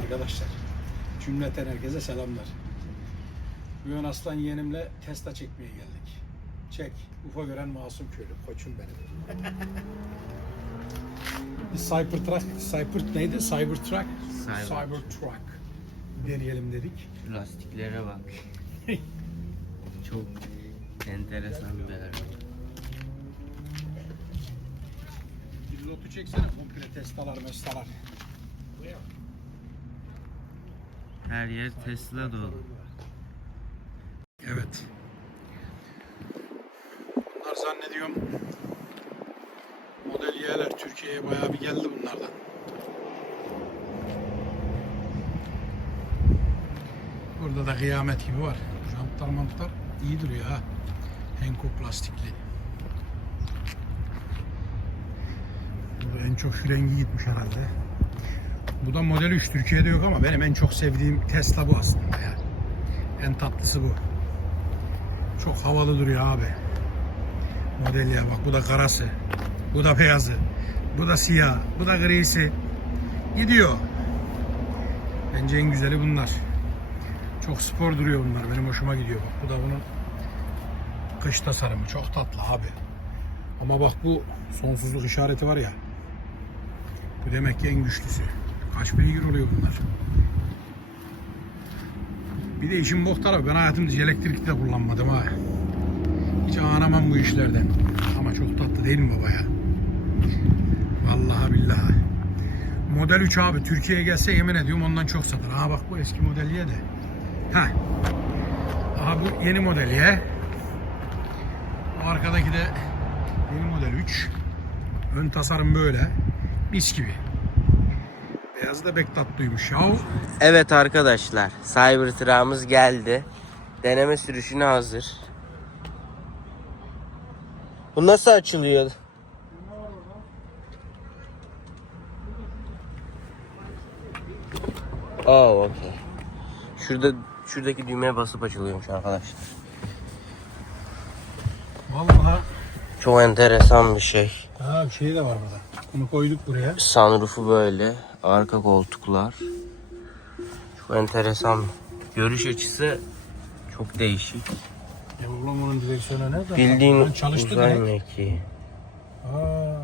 arkadaşlar. Cümleten herkese selamlar. Bugün Aslan yeğenimle Tesla çekmeye geldik. Çek. Ufa gören masum köylü. Koçum benim. Cybertruck, Cyber neydi? Cybertruck? Cyber. Cybertruck. Deneyelim dedik. Şu lastiklere bak. Çok enteresan bir araba. Bir lotu çeksene komple Tesla'lar, Mesla'lar. Her yer Tesla dolu. Evet. Bunlar zannediyorum Model Y'ler Türkiye'ye bayağı bir geldi bunlardan. Burada da kıyamet gibi var. Jantlar mantlar iyi duruyor ha. Hankook lastikli. Burada en çok şu rengi gitmiş herhalde. Bu da Model 3 Türkiye'de yok ama benim en çok sevdiğim Tesla bu aslında ya. En tatlısı bu. Çok havalı duruyor abi. Model ya bak bu da karası. Bu da beyazı. Bu da siyah. Bu da grisi. Gidiyor. Bence en güzeli bunlar. Çok spor duruyor bunlar. Benim hoşuma gidiyor bak. Bu da bunun kış tasarımı. Çok tatlı abi. Ama bak bu sonsuzluk işareti var ya. Bu demek ki en güçlüsü. Kaç beygir oluyor bunlar? Bir de işin bok tarafı ben hayatımda elektrikli de kullanmadım ha. Hiç anlamam bu işlerden. Ama çok tatlı değil mi baba ya? Vallahi billahi. Model 3 abi Türkiye'ye gelse yemin ediyorum ondan çok satar. Aha bak bu eski model ye de. Ha. Aha bu yeni model ye. Bu Arkadaki de yeni model 3. Ön tasarım böyle. Mis gibi. Beyazı da bek tatlıymış ya. Evet arkadaşlar, Cybertruck'ımız geldi. Deneme sürüşüne hazır. Bu nasıl açılıyor? Aa, okey. Şurada şuradaki düğmeye basıp açılıyormuş arkadaşlar. Vallahi Çok enteresan bir şey. Ha bir şey de var burada. Bunu koyduk buraya. Sunroof'u böyle, arka koltuklar. Çok enteresan. Görüş açısı çok değişik. Ya oğlum onun direksiyonu ne? Bildiğin Ben çalıştı uzay direkt. mekiği. Aa.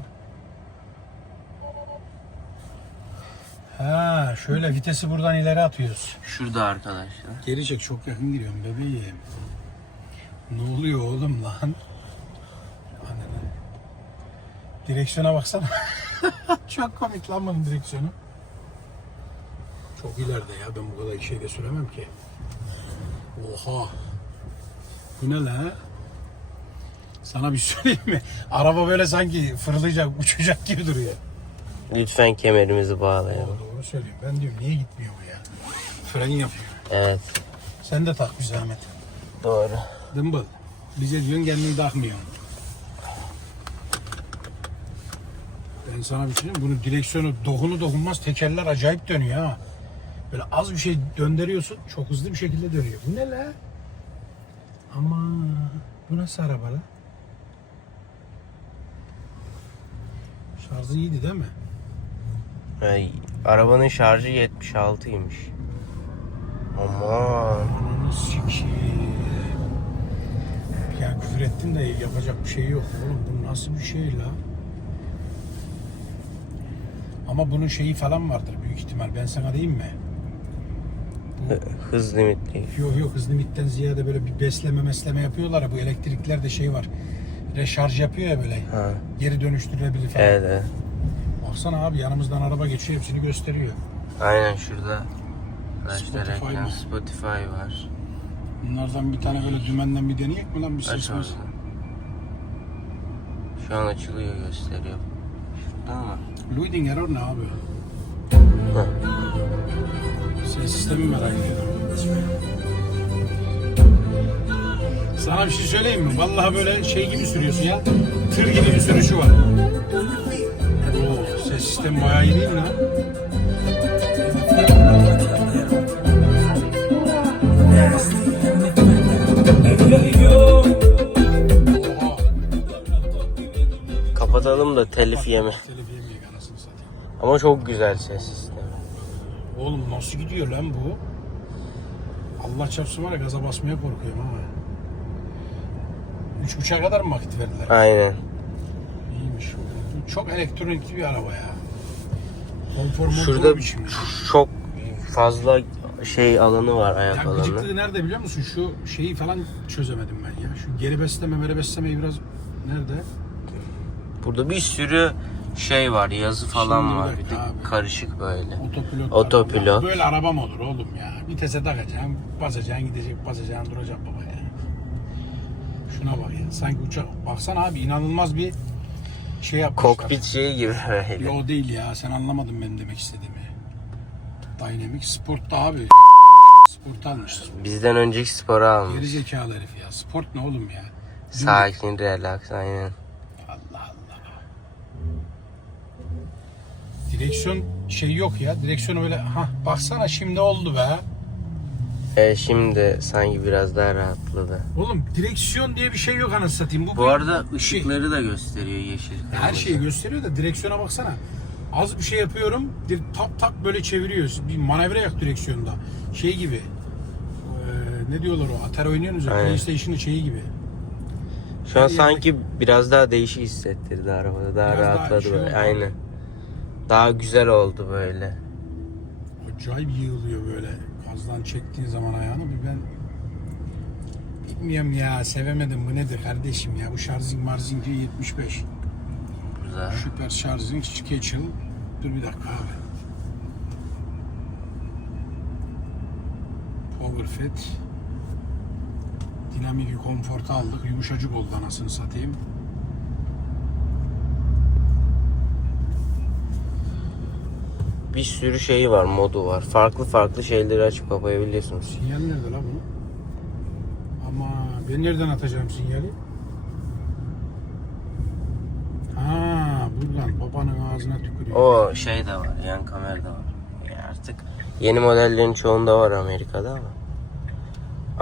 Ha şöyle vitesi buradan ileri atıyoruz. Şurada arkadaşlar. Geri çek çok yakın giriyorum bebeğim. Ne oluyor oğlum lan? Direksiyona baksana. çok komik lan bunun direksiyonu. Çok ileride ya ben bu kadar şey de süremem ki. Oha. Bu ne lan? Sana bir söyleyeyim mi? Araba böyle sanki fırlayacak, uçacak gibi duruyor. Lütfen kemerimizi bağlayalım. Doğru söylüyorum. Ben diyorum niye gitmiyor bu ya? Fren yapıyor. Evet. Sen de tak bir zahmet. Doğru. Dımbıl. Bize diyorsun kendini takmıyorsun. Ben sana bir şey diyeyim? Bunun direksiyonu dokunu dokunmaz tekerler acayip dönüyor ha. Böyle az bir şey döndürüyorsun çok hızlı bir şekilde dönüyor. Bu ne la? Ama bu nasıl araba la? Şarjı iyiydi değil mi? Ay, arabanın şarjı 76'ymış. Aman. Sikeyim. Ya küfür ettim de yapacak bir şey yok oğlum. Bu nasıl bir şey la? Ama bunun şeyi falan vardır büyük ihtimal. Ben sana diyeyim mi? Hız limiti. Yok yok hız limitten ziyade böyle bir besleme mesleme yapıyorlar ya. Bu elektriklerde şey var. Reşarj yapıyor ya böyle. Ha. Geri dönüştürülebilir falan. Evet, evet. Baksana abi yanımızdan araba geçiyor hepsini gösteriyor. Aynen şurada. Spotify mı? Spotify var. Bunlardan bir tane böyle dümenden bir deneyek mi lan bir ses var. Şu an açılıyor gösteriyor. Mı? Leading error ne abi? Hı. Ses sistemi merak ediyorum. Sana bir şey söyleyeyim mi? Vallahi böyle şey gibi sürüyorsun ya. Tır gibi bir sürüşü var. Oo, ses sistemi bayağı iyi değil mi lan? Oha. Kapatalım da telif yeme. Telif yemeyek anasını satayım. Ama çok güzel ses sistemi. Oğlum nasıl gidiyor lan bu? Allah çarpsın var ya gaza basmaya korkuyorum ama. Üç buçuğa kadar mı vakit verdiler? Aynen. İyiymiş. Bu çok elektronikli bir araba ya. Konfor Şurada biçimde. çok fazla şey alanı var ayak Ya alanı. gıcıklığı nerede biliyor musun? Şu şeyi falan çözemedim ben ya. Şu geri besleme, mere beslemeyi biraz nerede? Burada bir sürü şey var, yazı falan Şimdi var. Bir de abi. karışık böyle. Otopilot. Otopilot. Böyle araba mı olur oğlum ya? Vitese takacaksın, basacaksın, gidecek, basacaksın, duracak baba ya. Şuna bak ya. Sanki uçak. Baksana abi inanılmaz bir şey yapmışlar. Kokpit şeyi gibi böyle. Yo değil ya. Sen anlamadın benim demek istediğimi. Dynamic Sport'ta abi. Sport almış. Bizden önceki sporu Geri almış. zekalı herif ya. Sport ne oğlum ya? Sakin, relax aynen. Allah Allah. Direksiyon şey yok ya. Direksiyon öyle ha baksana şimdi oldu be. E şimdi sanki biraz daha rahatladı. Oğlum direksiyon diye bir şey yok anasını satayım. Bu, Bu arada bir şey. ışıkları da gösteriyor yeşil. Her kırmızı. şeyi gösteriyor da direksiyona baksana. Az bir şey yapıyorum. dir- Tak tak böyle çeviriyor. Bir manevra yak direksiyonda. Şey gibi. Ee, ne diyorlar o? Atari oynuyorsunuz ya. Aynen. PlayStation'ın şeyi gibi. Şu an sanki biraz daha değişik hissettirdi arabada. Daha Biraz daha rahatladı şey böyle. oldu. Aynen. Daha güzel oldu böyle. Acayip yığılıyor böyle. Gazdan çektiğin zaman ayağını bir ben bilmiyorum ya sevemedim. Bu nedir kardeşim ya? Bu şarjing marzing 75 Güzel. süper şarjing schedule. Dur bir dakika abi. Power fit dinamik konforta aldık. Yumuşacık oldu anasını satayım Bir sürü şey var, modu var. Farklı farklı şeyleri açıp kapayabiliyorsunuz. sinyal nerede la bunun ama ben nereden atacağım sinyali ha buradan babanın ağzına tükürüyor O şey de var, yan kamera da var. Ya artık yeni modellerin çoğunda var Amerika'da ama.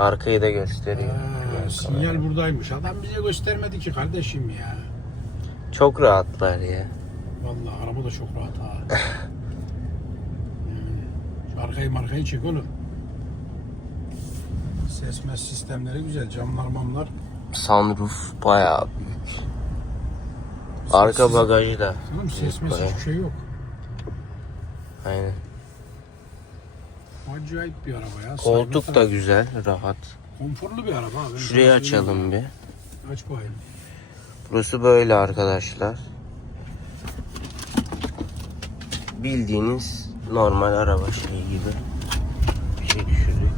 Arkayı da gösteriyor. Ha, sinyal kamera. buradaymış. Adam bize göstermedi ki kardeşim ya. Çok rahatlar ya. Vallahi araba da çok rahat ha. Arkayı markayı çek oğlum. Ses mes sistemleri güzel. Camlar mamlar. Sunroof bayağı büyük. Arka Sessiz- bagajı da. Oğlum ses büyük mes bayağı. hiçbir şey yok. Aynen. Acayip bir araba ya. Koltuk Saygı- da güzel, rahat. Konforlu bir araba. abi. Ben Şurayı sana açalım bir. Aç bakayım. Burası böyle arkadaşlar. Bildiğiniz normal araba şeyi gibi. Bir şey düşürdük.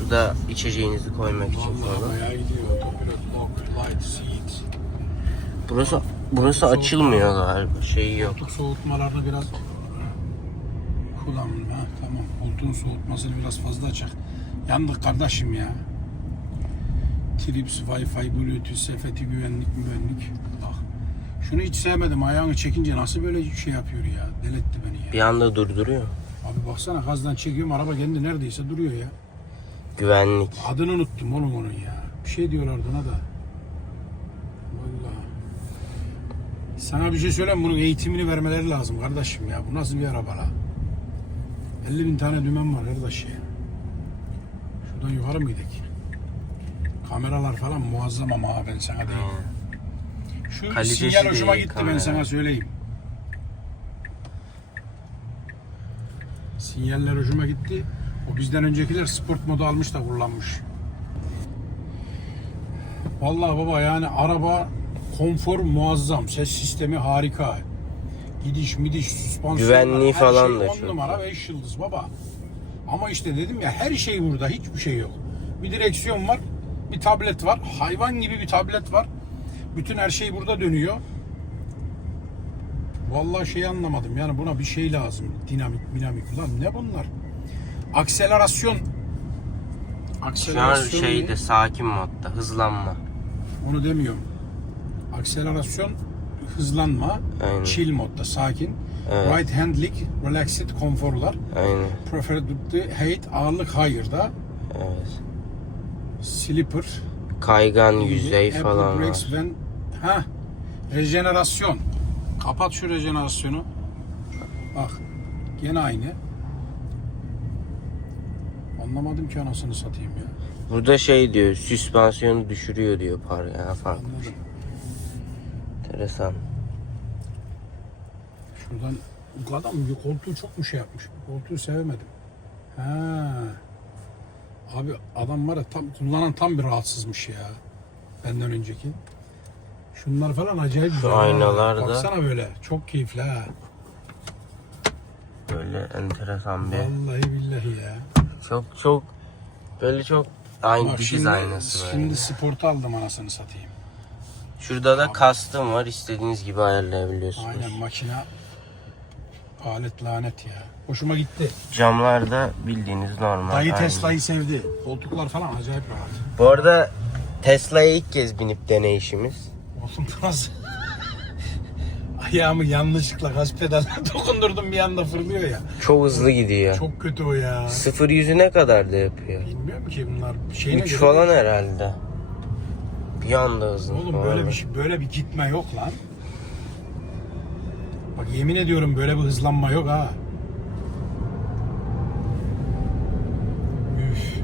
Burada içeceğinizi koymak için falan. Burası burası açılmıyor galiba. Şeyi yok. Soğutmalarını biraz kullanın ha tamam koltuğun soğutmasını biraz fazla açak. Yandık kardeşim ya. Trips, Wi-Fi, Bluetooth, sefeti güvenlik güvenlik. Bak. Şunu hiç sevmedim. Ayağını çekince nasıl böyle şey yapıyor ya. Deletti beni ya. Bir anda durduruyor. Abi baksana gazdan çekiyorum araba kendi neredeyse duruyor ya. Güvenlik. Adını unuttum oğlum onun ya. Bir şey diyorlardı ona da. Vallahi. Sana bir şey söyleyeyim bunun eğitimini vermeleri lazım kardeşim ya. Bu nasıl bir araba la? 50 bin tane dümen var kardeş ya. Şuradan yukarı mı gidelim? Kameralar falan muazzam ama ben sana diyeyim. Şu Kalitesi sinyal hoşuma gitti ben kamera. sana söyleyeyim. Sinyaller hoşuma gitti. O bizden öncekiler sport modu almış da kullanmış. Vallahi baba yani araba konfor muazzam. Ses sistemi harika. Gidiş midiş süspansiyon. Güvenliği her falan şey da çok numara 5 yıldız baba. Ama işte dedim ya her şey burada hiçbir şey yok. Bir direksiyon var, bir tablet var, hayvan gibi bir tablet var. Bütün her şey burada dönüyor. Vallahi şey anlamadım yani buna bir şey lazım. Dinamik, dinamik. Lan ne bunlar? Akselerasyon. Şu an Akselerasyon şeyde sakin modda. Hızlanma. Onu demiyorum. Akselerasyon hızlanma, Aynen. chill modda sakin. Evet. Right handlik, relaxed konforlar. Aynen. Preferred height ağırlık hayırda. Evet. Slipper. Kaygan yüzey Apple falan brakes var. when- ha rejenerasyon. Kapat şu rejenerasyonu. Bak gene aynı. Anlamadım ki anasını satayım ya. Burada şey diyor, süspansiyonu düşürüyor diyor par ya farklı. Anladım. Enteresan. Şuradan bu adam koltuğu çok mu şey yapmış? Koltuğu sevemedim. Ha. Abi adam var ya tam kullanan tam bir rahatsızmış ya. Benden önceki. Şunlar falan acayip güzel. aynalar da- Baksana böyle. Çok keyifli ha. Böyle enteresan bir. Vallahi billahi ya. Çok çok böyle çok aynı Bak dikiz aynası böyle. şimdi sportu aldım anasını satayım. Şurada da custom var. istediğiniz gibi ayarlayabiliyorsunuz. Aynen makine alet lanet ya. Hoşuma gitti. Camlar da bildiğiniz normal. Dayı aynı. Tesla'yı sevdi. Koltuklar falan acayip rahat. Bu arada Tesla'ya ilk kez binip deneyişimiz. Oğlum nasıl? Ayağımı yanlışlıkla gaz pedaline dokundurdum bir anda fırlıyor ya. Çok hızlı gidiyor. Çok kötü o ya. Sıfır yüzü ne kadar da yapıyor? Bilmiyorum ki bunlar şeyine 3 göre- falan herhalde. Bir anda hızlı. Oğlum böyle bir şey böyle bir gitme yok lan. Bak yemin ediyorum böyle bir hızlanma yok ha. Üf.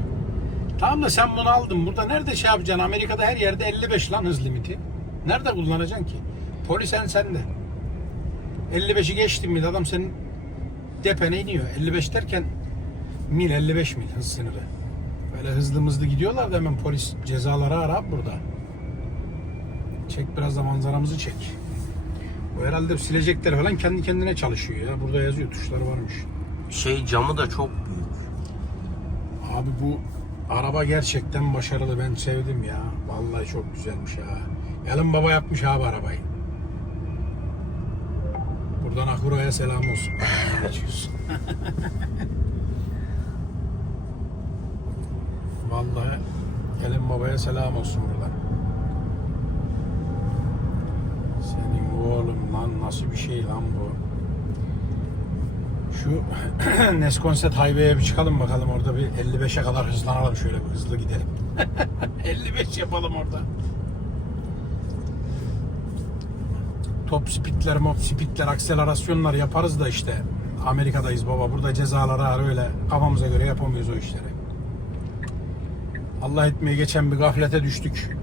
Tamam da sen bunu aldın. Burada nerede şey yapacaksın? Amerika'da her yerde 55 lan hız limiti. Nerede kullanacaksın ki? Polisen sende. 55'i geçtin mi adam senin depene iniyor. 55 derken mil 55 mil hız sınırı. Böyle hızlı hızlı gidiyorlar da hemen polis cezaları arar burada. Çek biraz da manzaramızı çek. Bu herhalde silecekler falan kendi kendine çalışıyor ya. Burada yazıyor tuşları varmış. Şey camı da çok büyük. Abi bu araba gerçekten başarılı. Ben sevdim ya. Vallahi çok güzelmiş ha. Yalın baba yapmış abi arabayı. Buradan Akura'ya selam olsun. Vallahi Gelin babaya selam olsun buradan. Senin oğlum lan nasıl bir şey lan bu? Şu Neskonset Highway'e bir çıkalım bakalım orada bir 55'e kadar hızlanalım şöyle bir hızlı gidelim. 55 yapalım orada. Top speedler, mop speedler, akselerasyonlar yaparız da işte Amerika'dayız baba. Burada cezaları öyle kafamıza göre yapamıyoruz o işleri. Allah etmeye geçen bir gaflete düştük.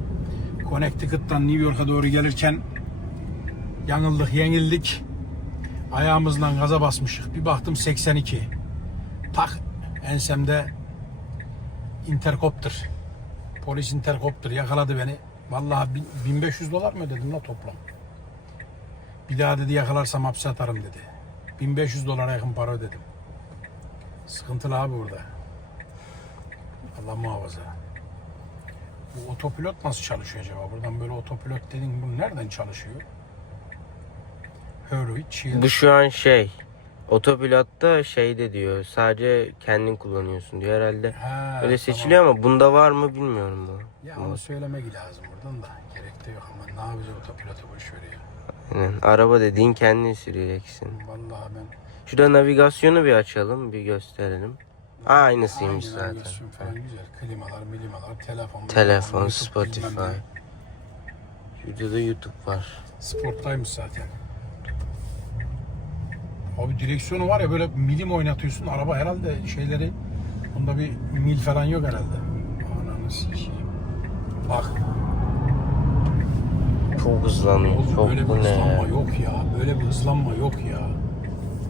Connecticut'tan New York'a doğru gelirken yanıldık, yenildik. Ayağımızla gaza basmışık. Bir baktım 82. Tak ensemde interkopter. Polis interkopter yakaladı beni. Vallahi bin- 1500 dolar mı ödedim la toplam. Bir daha dedi yakalarsam hapse atarım dedi. 1500 dolara yakın para ödedim. Sıkıntılı abi burada. Allah muhafaza. Bu otopilot nasıl çalışıyor acaba? Buradan böyle otopilot dedin bu nereden çalışıyor? Bu şu an şey. Otopilotta şey de diyor. Sadece kendin kullanıyorsun diyor herhalde. Ha, Öyle tamam. seçiliyor ama bunda var mı bilmiyorum bu. Ya onu söylemek lazım buradan da. Gerek de yok ama ne yapacağız otopilotu boş ver ya. Aynen. Araba dediğin kendin süreceksin. Vallahi ben Şurada navigasyonu bir açalım, bir gösterelim. Aa, aynısıymış Aynen, zaten. falan güzel. Klimalar, milimalar, telefon. Telefon, Spotify. Şurada da YouTube var. Sporttaymış zaten. Abi direksiyonu var ya böyle milim oynatıyorsun. Araba herhalde şeyleri bunda bir mil falan yok herhalde. Ananı sikeyim. Bak Çok hızlanıyor. oğlum Çok böyle bir ne hızlanma yok ya. Böyle bir hızlanma yok ya.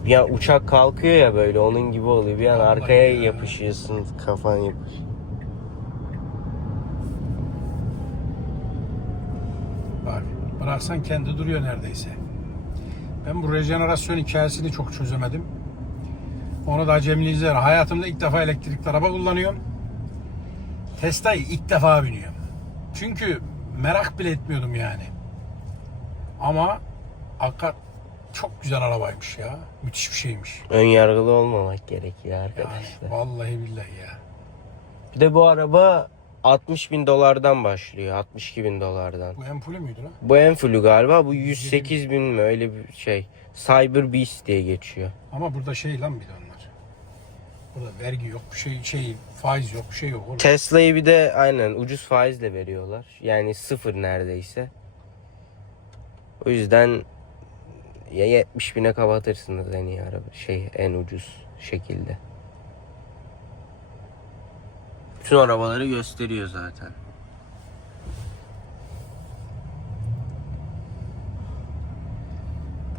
Ya uçak kalkıyor ya böyle onun gibi oluyor. Bir an Vallahi arkaya ya. yapışıyorsun, kafan yapış. Bak bıraksan kendi duruyor neredeyse. Ben bu rejenerasyon hikayesini çok çözemedim. Onu da acemiliğinizler. Hayatımda ilk defa elektrikli araba kullanıyorum. Tesla'yı ilk defa biniyorum. Çünkü merak bile etmiyordum yani. Ama hakikaten çok güzel arabaymış ya. Müthiş bir şeymiş. Ön yargılı olmamak gerekiyor Yani arkadaşlar. vallahi billahi ya. Bir de bu araba 60 bin dolardan başlıyor. 62 bin dolardan. Bu ampulü müydü lan? Bu en fullü galiba. Bu 108 bin mi öyle bir şey. Cyber Beast diye geçiyor. Ama burada şey lan bir de onlar. Burada vergi yok, bir şey şey faiz yok, bir şey yok. oğlum. Tesla'yı bir de aynen ucuz faizle veriyorlar. Yani sıfır neredeyse. O yüzden ya 70 bine kapatırsınız en iyi araba şey en ucuz şekilde. Bütün arabaları gösteriyor zaten.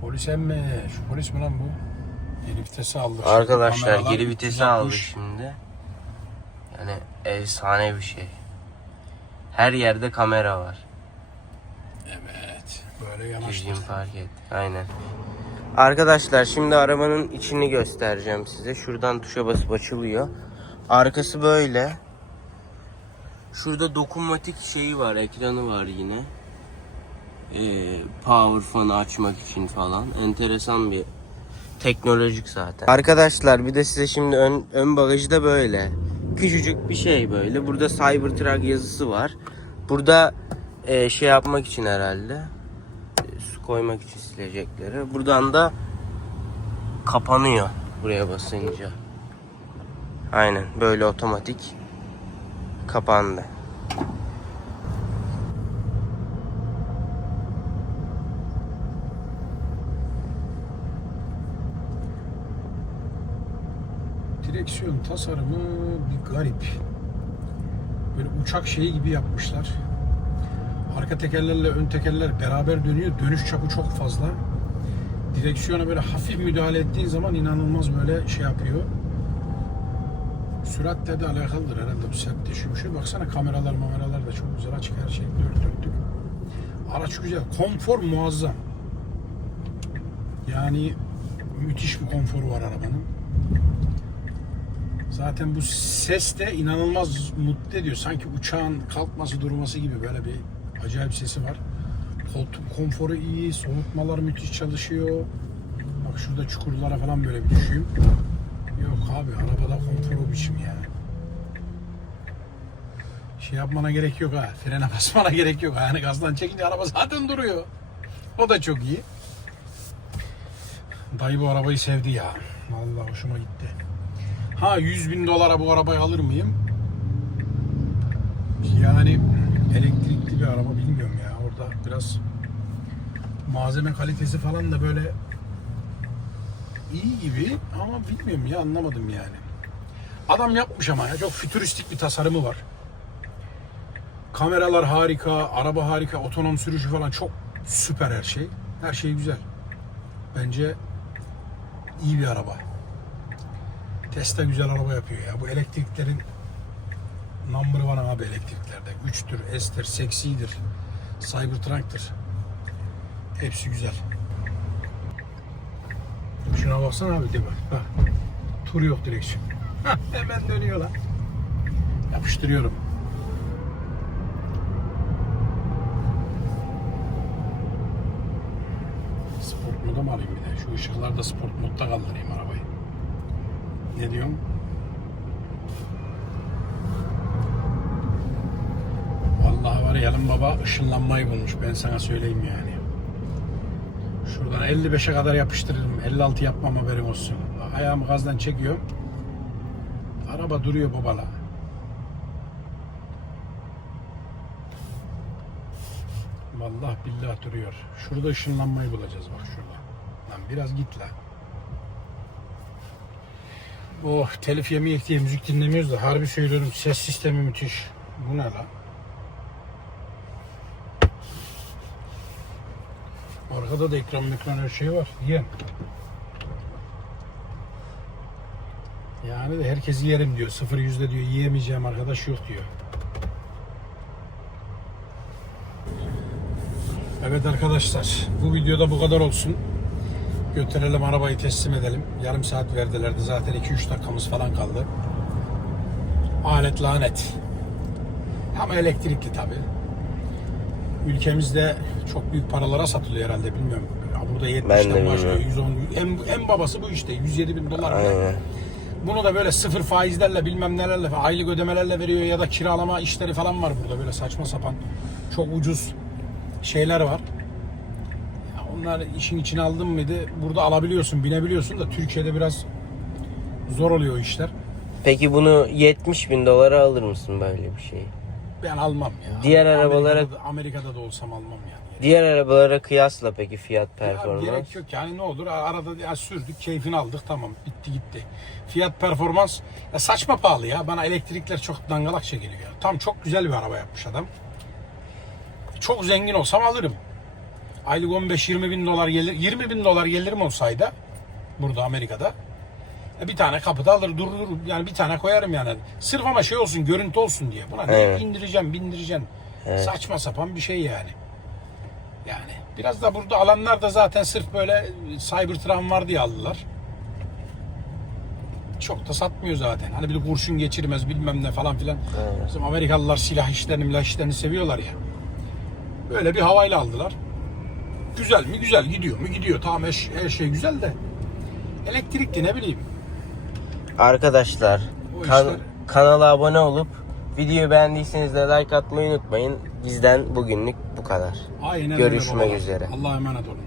Polis emme. Şu polis mi lan bu? Geri vitesi aldı. Arkadaşlar Kameralar geri vitesi 360. aldık şimdi. Yani efsane bir şey. Her yerde kamera var. Evet. Böyle Düzgün yanaştık. park et. Aynen. Arkadaşlar şimdi arabanın içini göstereceğim size. Şuradan tuşa basıp açılıyor. Arkası böyle. Şurada dokunmatik şeyi var, ekranı var yine. Ee, power fan'ı açmak için falan. Enteresan bir teknolojik zaten. Arkadaşlar bir de size şimdi ön, ön bagajı da böyle. Küçücük bir şey böyle. Burada Cybertruck yazısı var. Burada e, şey yapmak için herhalde e, su koymak için silecekleri. Buradan da kapanıyor buraya basınca. Aynen böyle otomatik kapandı. Direksiyon tasarımı bir garip. Böyle uçak şeyi gibi yapmışlar. Arka tekerlerle ön tekerler beraber dönüyor. Dönüş çapı çok fazla. Direksiyona böyle hafif müdahale ettiğin zaman inanılmaz böyle şey yapıyor. Süratle de alakalıdır herhalde bu sert düşmüşü. Baksana kameralar mameralar da çok güzel açık her şey dört dörtlük. Araç güzel. Konfor muazzam. Yani müthiş bir konforu var arabanın. Zaten bu ses de inanılmaz mutlu ediyor. Sanki uçağın kalkması durması gibi böyle bir acayip sesi var. Koltuk konforu iyi, soğutmalar müthiş çalışıyor. Bak şurada çukurlara falan böyle bir düşeyim. Yok abi arabada konfor o biçim ya. Şey yapmana gerek yok ha. Frene basmana gerek yok. Yani gazdan çekince araba zaten duruyor. O da çok iyi. Dayı bu arabayı sevdi ya. Vallahi hoşuma gitti. Ha 100 bin dolara bu arabayı alır mıyım? Yani elektrikli bir araba bilmiyorum ya. Orada biraz malzeme kalitesi falan da böyle iyi gibi ama bilmiyorum ya anlamadım yani. Adam yapmış ama ya çok fütüristik bir tasarımı var. Kameralar harika, araba harika, otonom sürüşü falan çok süper her şey. Her şey güzel. Bence iyi bir araba. Tesla güzel araba yapıyor ya. Bu elektriklerin number one abi elektriklerde. 3'tür, S'tir, seksidir, Cybertruck'tır. Hepsi güzel. Şuna baksana abi değil mi? Tur yok direksiyon. Hemen dönüyor lan. Yapıştırıyorum. Sport moda mı alayım bir de? Şu ışıklarda sport modda kaldırayım arabayı. Ne diyorsun? Vallahi var ya Yalın Baba ışınlanmayı bulmuş ben sana söyleyeyim yani. Şuradan 55'e kadar yapıştırırım. 56 yapmam haberin olsun. Ayağımı gazdan çekiyorum. Araba duruyor babala. Vallahi billah duruyor. Şurada ışınlanmayı bulacağız bak şurada. Lan biraz git la. Oh telif yemeyek diye müzik dinlemiyoruz da harbi söylüyorum ses sistemi müthiş. Bu ne la? Arkada da ekran ekran her şey var. Yem. Yani de herkes yerim diyor. Sıfır yüzde diyor. Yiyemeyeceğim arkadaş yok diyor. Evet arkadaşlar. Bu videoda bu kadar olsun. Götürelim arabayı teslim edelim. Yarım saat verdilerdi. Zaten 2-3 dakikamız falan kaldı. Alet lanet. Ama elektrikli tabi. Ülkemizde çok büyük paralara satılıyor herhalde bilmiyorum. Ya burada 70'ten başlıyor. bilmiyorum. 110, en, en babası bu işte. 107 bin dolar. Aynen. Bunu da böyle sıfır faizlerle bilmem nelerle aylık ödemelerle veriyor ya da kiralama işleri falan var burada böyle saçma sapan çok ucuz şeyler var. Ya onlar işin içine aldın mıydı burada alabiliyorsun binebiliyorsun da Türkiye'de biraz zor oluyor o işler. Peki bunu 70 bin dolara alır mısın böyle bir şeyi? Ben almam ya. Diğer Amerika'da arabalara- da- Amerika'da da olsam almam yani. Diğer arabalara kıyasla peki fiyat Ya performans? gerek yok yani ne olur arada ya sürdük keyfini aldık tamam bitti gitti. Fiyat performans ya saçma pahalı ya bana elektrikler çok dangalakça geliyor ya. Tam çok güzel bir araba yapmış adam. Çok zengin olsam alırım. Aylık 15-20 bin dolar gelir 20 bin dolar gelirim olsaydı burada Amerika'da bir tane kapıda alır durur yani bir tane koyarım yani. Sırf ama şey olsun görüntü olsun diye. Buna Evet. indireceğim bindireceğim. Evet. Saçma sapan bir şey yani. Yani biraz da burada alanlar da zaten sırf böyle Cybertron var diye aldılar. Çok da satmıyor zaten. Hani bir kurşun geçirmez bilmem ne falan filan. Evet. Bizim Amerikalılar silah işlerini milah işlerini seviyorlar ya. Böyle bir havayla aldılar. Güzel mi? Güzel. Gidiyor mu? Gidiyor. Tamam her, her şey güzel de. Elektrikli ne bileyim. Arkadaşlar kan- kanala abone olup videoyu beğendiyseniz de like atmayı unutmayın. Bizden bugünlük bu kadar. Aynen Görüşmek üzere. Allah'a emanet olun.